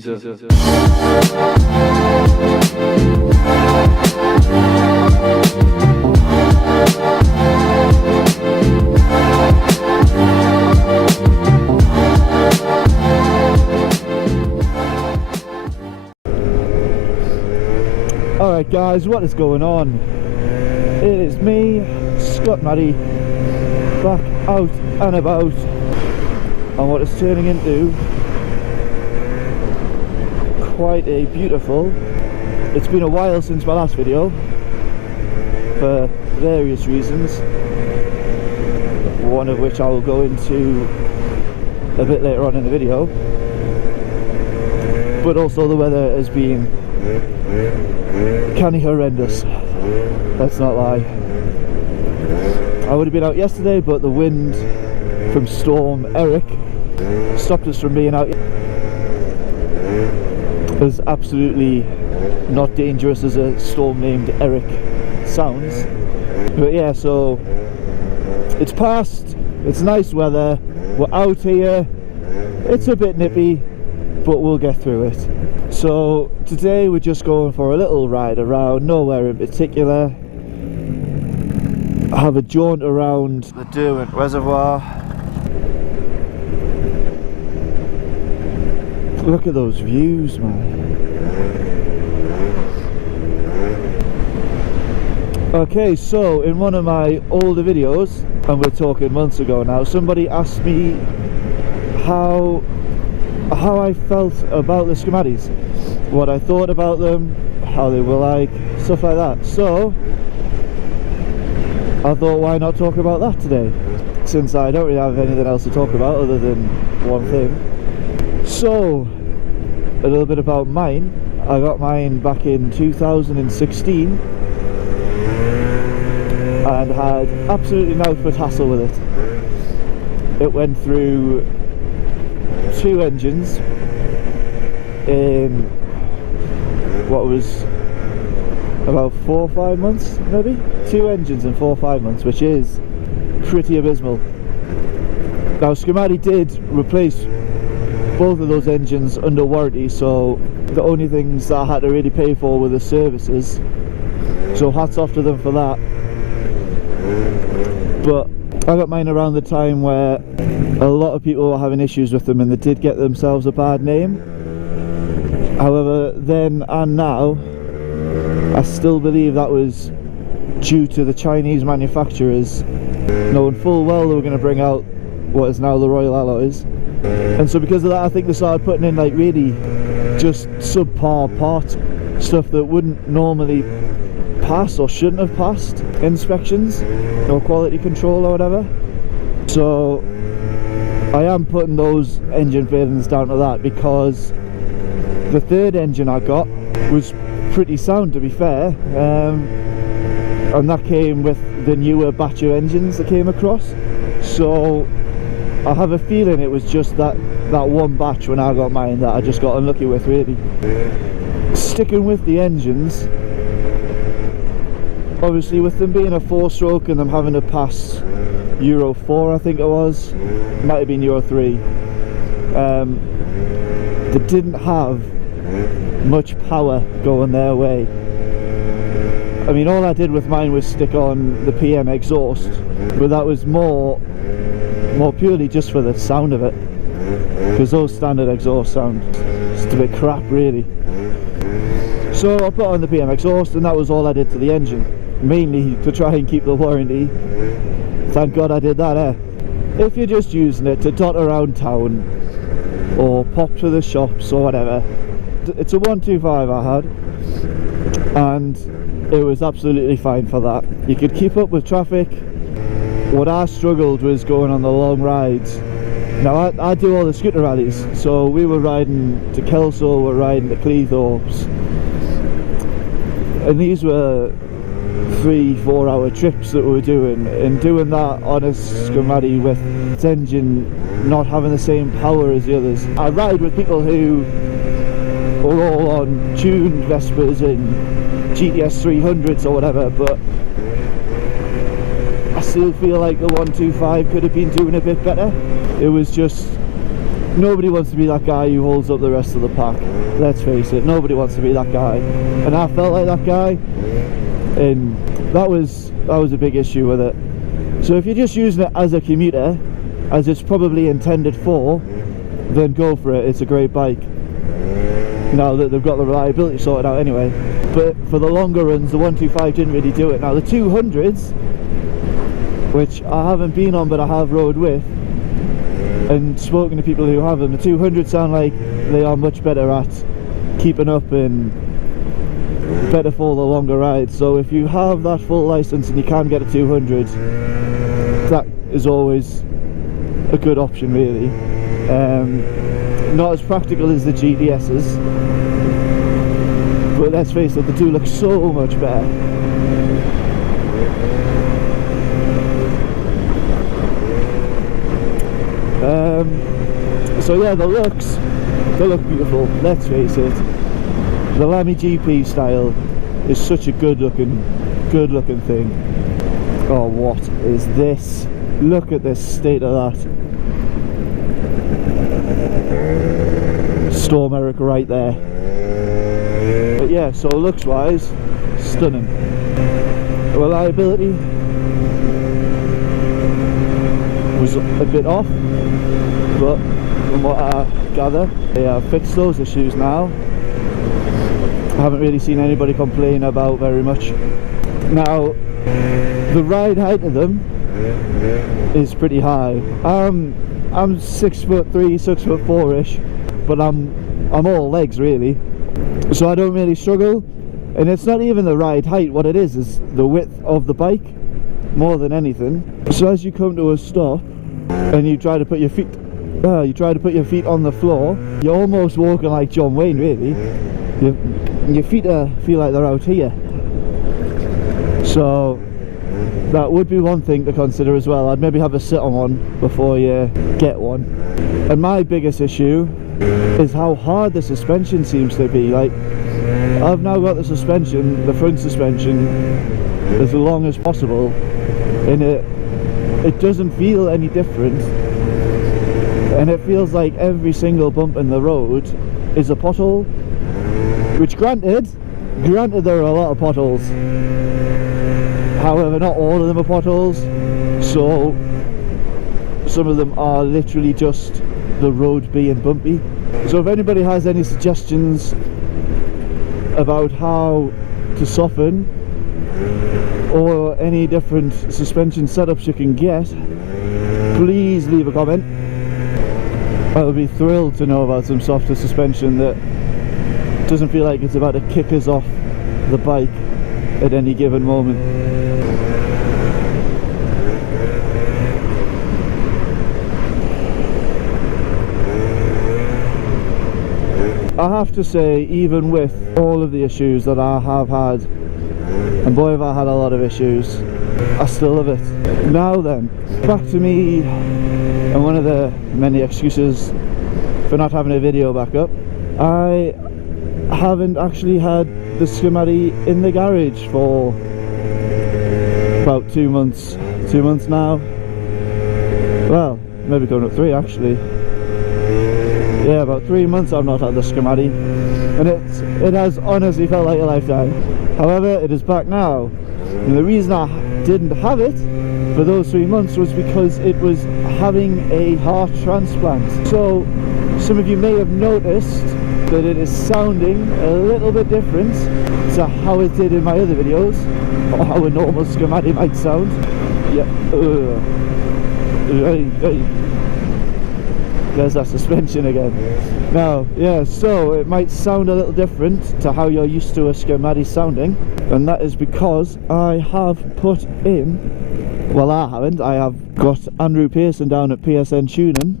teaser. Alright guys, what is going on? It is me, Scottmadi, back out and about on what is turning into quite a beautiful... It's been a while since my last video for various reasons, one of which I will go into a bit later on in the video, but also the weather has been canny horrendous, let's not lie. I would have been out yesterday, but the wind from Storm Eric stopped us from being out. It was absolutely not dangerous as a storm named Eric sounds. But yeah, so it's past, it's nice weather, we're out here, it's a bit nippy, but we'll get through it. So today we're just going for a little ride around, nowhere in particular. Have a jaunt around the Derwent Reservoir. Look at those views, man. Okay, so in one of my older videos, and we're talking months ago now, somebody asked me how I felt about the Scomadis, what I thought about them, how they were like, stuff like that. So I thought, why not talk about that today, since I don't really have anything else to talk about other than one thing. So a little bit about mine. I got mine back in 2016 and had absolutely no hassle with it. It went through 2 engines in what was about 4 or 5 months, maybe? 2 engines in 4 or 5 months, which is pretty abysmal. Now Scomadi did replace both of those engines under warranty, so the only things that I had to really pay for were the services, so hats off to them for that. But I got mine around the time where a lot of people were having issues with them and they did get themselves a bad name. However, then and now, I still believe that was due to the Chinese manufacturers knowing full well they were going to bring out what is now the Royal Alloys, and so because of that I think they started putting in like really just subpar parts, stuff that wouldn't normally pass or shouldn't have passed inspections or quality control or whatever. So I am putting those engine failings down to that, because the 3rd engine I got was pretty sound, to be fair, and that came with the newer batch of engines that came across. So I have a feeling it was just that one batch when I got mine that I just got unlucky with, really. Sticking with the engines, obviously with them being a 4-stroke and them having to pass Euro 4, I think it was, might have been Euro 3, they didn't have much power going their way. I mean, all I did with mine was stick on the PM exhaust, but that was more purely just for the sound of it, because those standard exhaust sound just a bit crap, really. So I put on the PM exhaust and that was all I did to the engine, mainly to try and keep the warranty. Thank God I did that, eh? If you're just using it to dot around town or pop to the shops or whatever, it's a 125 I had, and it was absolutely fine for that. You could keep up with traffic. What I struggled was going on the long rides. Now I do all the scooter rallies, so we were riding to Kelso, we're riding to Cleethorpes, and these were 3-4 hour trips that we were doing, and doing that on a Scomadi with its engine not having the same power as the others. I ride with people who are all on tuned Vespers and GTS 300s or whatever, but I still feel like the 125 could have been doing a bit better. It was just nobody wants to be that guy who holds up the rest of the pack. Let's face it, nobody wants to be that guy, and I felt like that guy, and that was a big issue with it. So if you're just using it as a commuter, as it's probably intended for, then go for it. It's a great bike now that they've got the reliability sorted out anyway. But for the longer runs, the 125 didn't really do it. Now the 200s, which I haven't been on but I have rode with and spoken to people who have them, the 200s sound like they are much better at keeping up and better for the longer rides. So if you have that full license and you can get a 200, that is always a good option, really. Not as practical as the GTS's, but let's face it, they do look so much better. So yeah, they look beautiful, let's face it. The Lamy GP style is such a good looking thing. Oh, what is this? Look at this state of that. Storm Eric right there. But yeah, so looks wise, stunning. Reliability was a bit off, but from what I gather, they have fixed those issues now. I haven't really seen anybody complain about very much. Now, the ride height of them is pretty high. I'm 6'3", 6'4"-ish, but I'm all legs really, so I don't really struggle. And it's not even the ride height, what it is the width of the bike more than anything. So as you come to a stop and you try to put your feet on the floor, you're almost walking like John Wayne, really. Your feet feel like they're out here. So that would be one thing to consider as well. I'd maybe have a sit on one before you get one. And my biggest issue is how hard the suspension seems to be. Like, I've now got the suspension, the front suspension, as long as possible, and it doesn't feel any different, and it feels like every single bump in the road is a pothole, which granted there are a lot of potholes, however not all of them are potholes, so some of them are literally just the road being bumpy. So if anybody has any suggestions about how to soften or any different suspension setups you can get, please leave a comment. I would be thrilled to know about some softer suspension that doesn't feel like it's about to kick us off the bike at any given moment. I have to say, even with all of the issues that I have had, and boy have I had a lot of issues, I still love it. Now then, back to me and one of the many excuses for not having a video back up. I haven't actually had the Scomadi in the garage for about 2 months. 2 months now. Well, maybe going up 3 actually. Yeah, about 3 months I've not had the Scomadi, and it has honestly felt like a lifetime. However, it is back now, and the reason I didn't have it for those 3 months was because it was having a heart transplant. So some of you may have noticed that it is sounding a little bit different to how it did in my other videos, or how a normal Scomadi might sound. Yeah. There's that suspension again. Now, yeah, so it might sound a little different to how you're used to a Scomadi sounding, and that is because I have put in, well, I haven't, I have got Andrew Pearson down at PSN Tuning.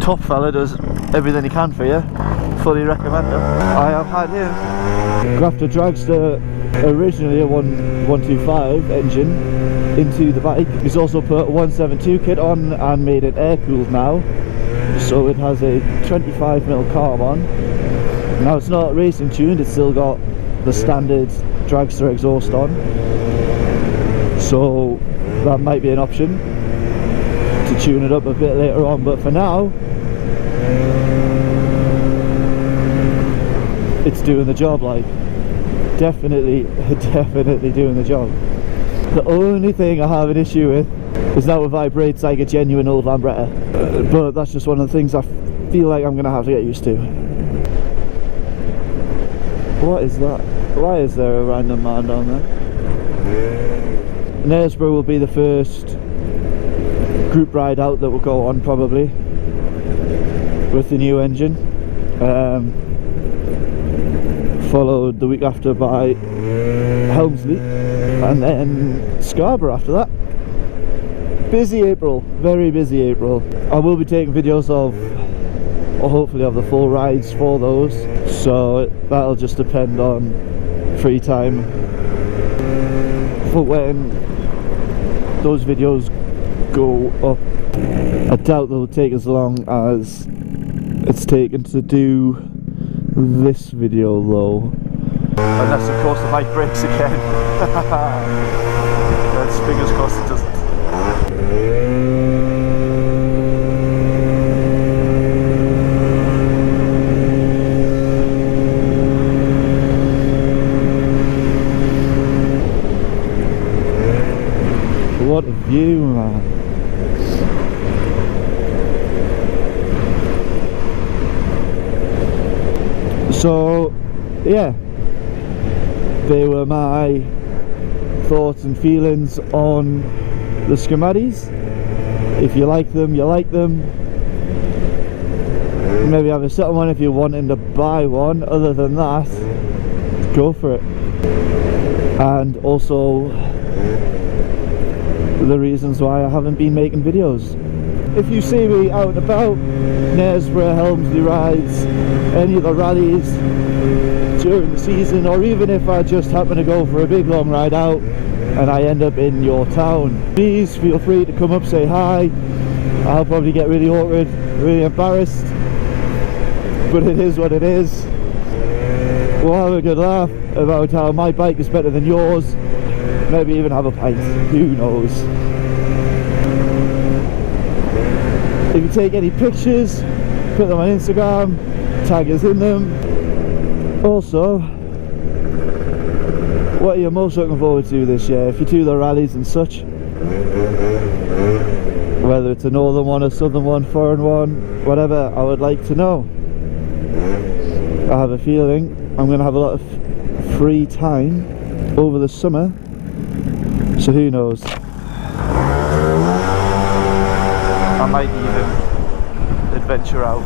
Top fella, does everything he can for you. Fully recommend him. I have had him graft a dragster, originally a 125 engine, into the bike. He's also put a 172 kit on and made it air cooled now, so it has a 25mm carb on. Now it's not racing tuned, it's still got the standard dragster exhaust on, so that might be an option to tune it up a bit later on, but for now it's doing the job, like definitely doing the job. The only thing I have an issue with is that it vibrates like a genuine old Lambretta, but that's just one of the things I feel like I'm gonna have to get used to. What is that? Why is there a random man down there? Knaresborough will be the first group ride out that will go on, probably, with the new engine, followed the week after by Helmsley, and then Scarborough after that. Busy April, very busy April. I will be taking videos of, or hopefully of, the full rides for those, so that'll just depend on free time for when those videos go up. I doubt they'll take as long as it's taken to do this video though, unless of course the bike breaks again. Let's fingers crossed it doesn't. What a view, man. So, yeah, they were my thoughts and feelings on the Scomadis. If you like them, you like them. Maybe have a sit on one if you're wanting to buy one. Other than that, go for it. And also the reasons why I haven't been making videos. If you see me out and about, Knaresborough, Helmsley rides, any of the rallies during the season, or even if I just happen to go for a big long ride out and I end up in your town, please feel free to come up, say hi. I'll probably get really awkward, really embarrassed, but it is what it is. We'll have a good laugh about how my bike is better than yours, maybe even have a pint, who knows. If you take any pictures, put them on Instagram, tag us in them. Also, what are you most looking forward to this year? If you do the rallies and such, whether it's a northern one, a southern one, foreign one, whatever, I would like to know. I have a feeling I'm going to have a lot of free time over the summer, so who knows. I might even adventure out